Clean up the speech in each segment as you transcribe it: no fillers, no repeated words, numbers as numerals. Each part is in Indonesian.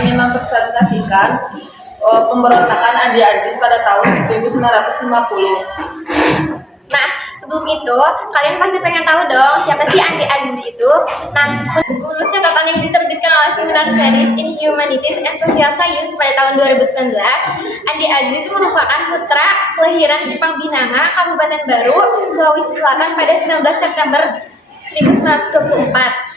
ingin mempresentasikan pemberontakan Andi Agis pada tahun 1950. Nah, sebelum itu, kalian pasti pengen tahu dong siapa sih Andi Agis itu? Nah, menurut catatan yang diterbitkan oleh Seminar Studies in Humanities and Social Science pada tahun 2019, Andi Agis merupakan putra kelahiran Jepang Binanga, Kabupaten Baru, Sulawesi Selatan pada 19 September 1924.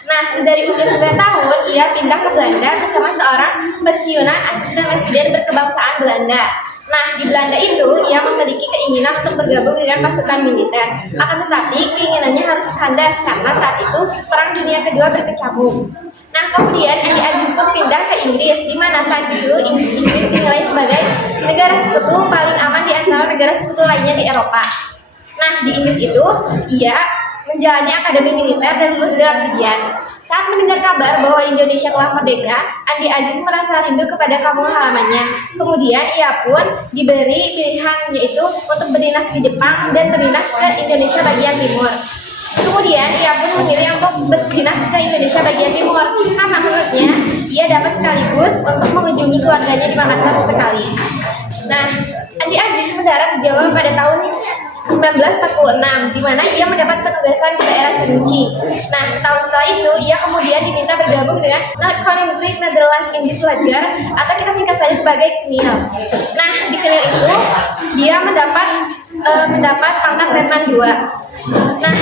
Nah, dari usia 9 tahun, ia pindah ke Belanda bersama seorang pensiunan asisten presiden berkebangsaan Belanda. Nah, di Belanda itu, ia memiliki keinginan untuk bergabung dengan pasukan militer. Akan tetapi, keinginannya harus kandas karena saat itu Perang Dunia Kedua berkecamuk. Nah, kemudian Andi Agis pun pindah ke Inggris, di mana saat itu Inggris dinilai sebagai negara sekutu paling aman di antara negara sekutu lainnya di Eropa. Nah, di Inggris itu, ia menjalani akademi militer dan lulus dalam ujian. Saat mendengar kabar bahwa Indonesia telah merdeka, Andi Agis merasa rindu kepada kampung halamannya. Kemudian ia pun diberi pilihan yaitu untuk berdinas di Jepang dan berdinas ke Indonesia bagian timur. Kemudian ia pun memilih untuk berdinas ke Indonesia bagian timur karena menurutnya ia dapat sekaligus untuk mengunjungi keluarganya di Makassar sekali. Nah, Andi Agis mendarat di Jawa pada tahun 1946, di mana ia mendapat penugasan di daerah Cirinci. Nah, setahun setelah itu, ia kemudian diminta bergabung dengan Koninklijk Nederlands Indisch Leger atau kita singkat saja sebagai KNIL. Nah, di KNIL itu, dia mendapat pangkat Letnan II. Nah,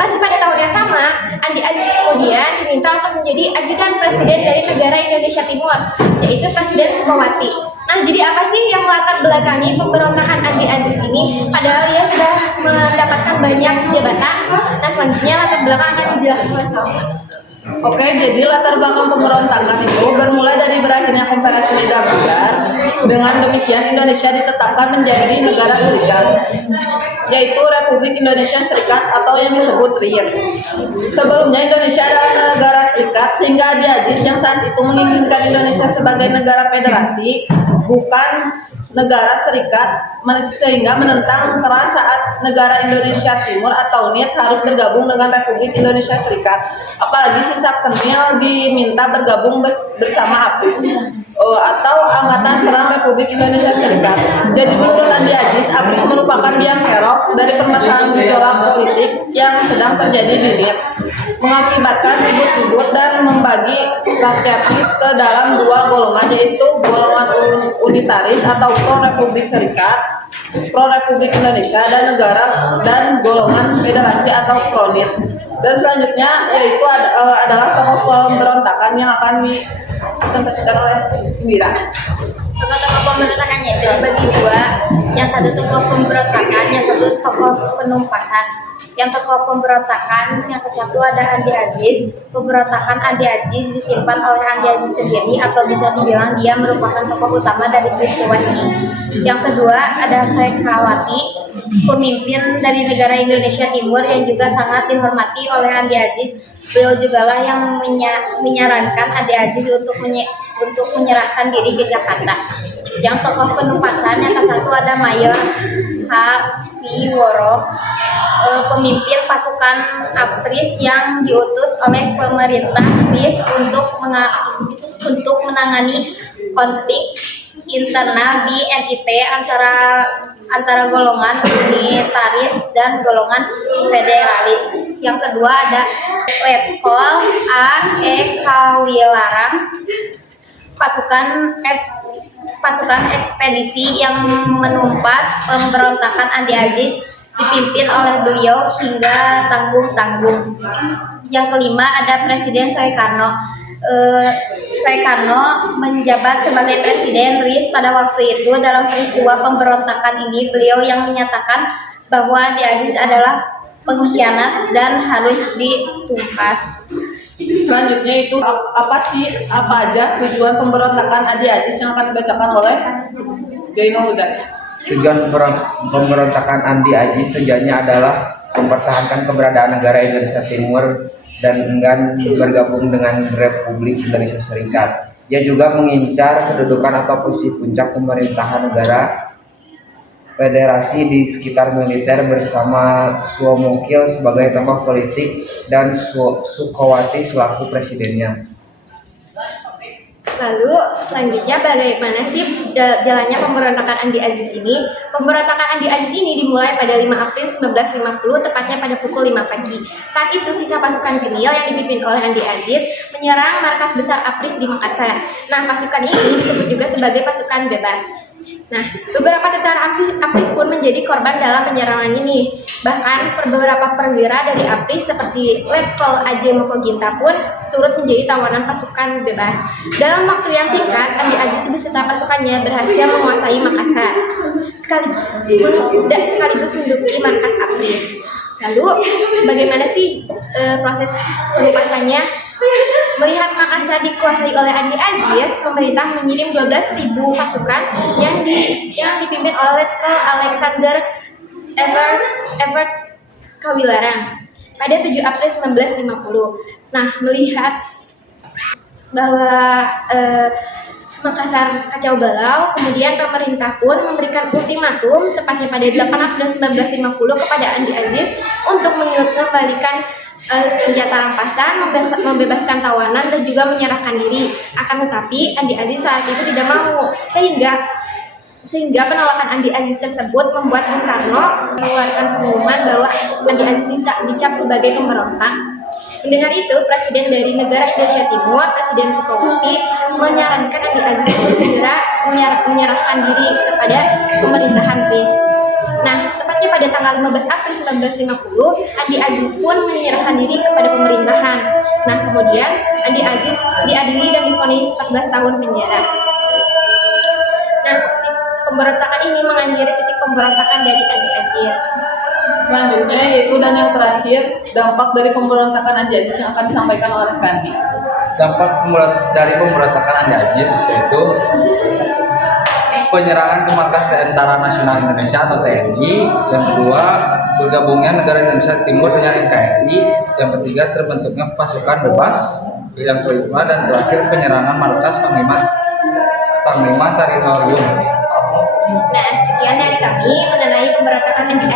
masih pada tahun yang sama, Andi Agis kemudian diminta untuk menjadi ajudan presiden dari negara Indonesia Timur, yaitu Presiden Sukowati. Nah, jadi apa sih yang melatar belakangi pemberontakan Andi Agis ini? Padahal ia sudah mendapatkan banyak jabatan. Nah, selanjutnya latar belakang akan dijelaskan oleh Salma. Oke, jadi latar belakang pemberontakan itu bermula dari berakhirnya Konferensi Medan Bulan. Dengan demikian Indonesia ditetapkan menjadi negara serikat, yaitu Republik Indonesia Serikat atau yang disebut RIS. Sebelumnya Indonesia adalah negara serikat, sehingga Andi Agis yang saat itu menginginkan Indonesia sebagai negara federasi, bukan negara serikat, sehingga menentang keras saat negara Indonesia Timur atau NIT harus bergabung dengan Republik Indonesia Serikat. Apalagi sisa KNIL diminta bergabung bersama APRIS atau Angkatan Perang Republik Indonesia Serikat. Jadi menurut Andi Agis, APRIS merupakan biang kerok dari permasalahan gejolak politik yang sedang terjadi di NIT, mengakibatkan ribut-ribut dan membagi rakyat NIT ke dalam dua golongan, yaitu golongan unitaris atau pro Republik Serikat, pro Republik Indonesia dan golongan federasi atau pro NIT. Dan selanjutnya yaitu adalah tokoh pemberontakan yang akan dipresentasikan oleh Indira. Tokoh-tokoh pemberontakannya itu dibagi dua, yang satu tokoh pemberontakan, yang satu tokoh penumpasan. Yang tokoh pemberontakan yang kesatu ada Andi Agis. Pemberontakan Andi Agis disimpan oleh Andi Agis sendiri atau bisa dibilang dia merupakan tokoh utama dari peristiwa ini. Yang kedua ada Sukowati, pemimpin dari negara Indonesia Timur yang juga sangat dihormati oleh Andi Agis. Beliau jugalah yang menyarankan Andi Agis untuk menyerahkan diri ke Jakarta. Yang tokoh penumpasan yang kesatu ada Mayor H. P. Woro, pemimpin pasukan APRIS yang diutus oleh pemerintah RIS untuk menangani konflik internal di NIT antara golongan unitaris dan golongan federalis. Yang kedua ada Letkol A. E. Kawilarang, pasukan ekspedisi yang menumpas pemberontakan Andi Agis dipimpin oleh beliau hingga tanggung-tanggung. Yang kelima ada Presiden Soekarno. Soekarno menjabat sebagai Presiden RIS pada waktu itu. Dalam peristiwa pemberontakan ini beliau yang menyatakan bahwa Andi Agis adalah pengkhianat dan harus ditumpas. Selanjutnya itu apa aja tujuan pemberontakan Andi Agis yang akan dibacakan oleh Jainul Uzan. Tujuan pemberontakan Andi Agis tujuannya adalah mempertahankan keberadaan negara Indonesia Timur dan enggan bergabung dengan Republik Indonesia Serikat. Ia juga mengincar kedudukan atau posisi puncak pemerintahan negara federasi di sekitar militer bersama Suomukil sebagai tokoh politik dan Sukowati selaku presidennya. Lalu selanjutnya bagaimana sih jalannya pemberontakan Andi Aziz ini? Pemberontakan Andi Aziz ini dimulai pada 5 April 1950, tepatnya pada pukul 5 pagi. Saat itu sisa pasukan gerilya yang dipimpin oleh Andi Aziz menyerang markas besar APRIS di Makassar. Nah, pasukan ini disebut juga sebagai pasukan bebas. Nah, beberapa tentara APRIS pun menjadi korban dalam penyerangan ini. Bahkan beberapa perwira dari APRIS seperti Letkol A.J. Mokoginta pun turut menjadi tawanan pasukan bebas. Dalam waktu yang singkat, Andi Aziz beserta pasukannya berhasil menguasai Makassar, sekaligus menduduki markas APRIS. Lalu, bagaimana sih proses penumpasannya? Melihat Makassar dikuasai oleh Andi Aziz, pemerintah mengirim 12.000 pasukan yang dipimpin oleh Letkol Alexander Evert Kawilarang pada 7 April 1950. Nah, melihat bahwa Makassar kacau balau, kemudian pemerintah pun memberikan ultimatum tepatnya pada 8 April 1950 kepada Andi Aziz untuk mengembalikan senjata rampasan, membebaskan tawanan dan juga menyerahkan diri. Akan tetapi Andi Aziz saat itu tidak mau, sehingga penolakan Andi Aziz tersebut membuat Bung Karno mengeluarkan pengumuman bahwa Andi Aziz dicap sebagai pemberontak. Mendengar itu, Presiden dari negara Indonesia Timur, Presiden Sukarno, menyarankan Andi Aziz untuk segera menyerahkan diri kepada pemerintahan PRIS. Nah, tepatnya pada tanggal 15 April 1950, Andi Aziz pun menyerahkan diri kepada pemerintahan. Nah, kemudian Andi Aziz diadili dan divonis 14 tahun penjara. Nah, pemberontakan ini mengakhiri titik pemberontakan dari Andi Aziz. Selanjutnya yaitu dan yang terakhir, dampak dari pemberontakan Andi Aziz yang akan disampaikan oleh Kandi. Dampak dari pemberontakan Andi Aziz yaitu penyerangan ke markas Tentara Nasional Indonesia atau TNI. Yang kedua, bergabungnya negara Indonesia Timur dengan NKRI. Yang ketiga, terbentuknya pasukan bebas. Yang kelima dan terakhir, penyerangan markas Panglima Teritorium. Nah, sekian dari kami mengenai pemberontakan Andi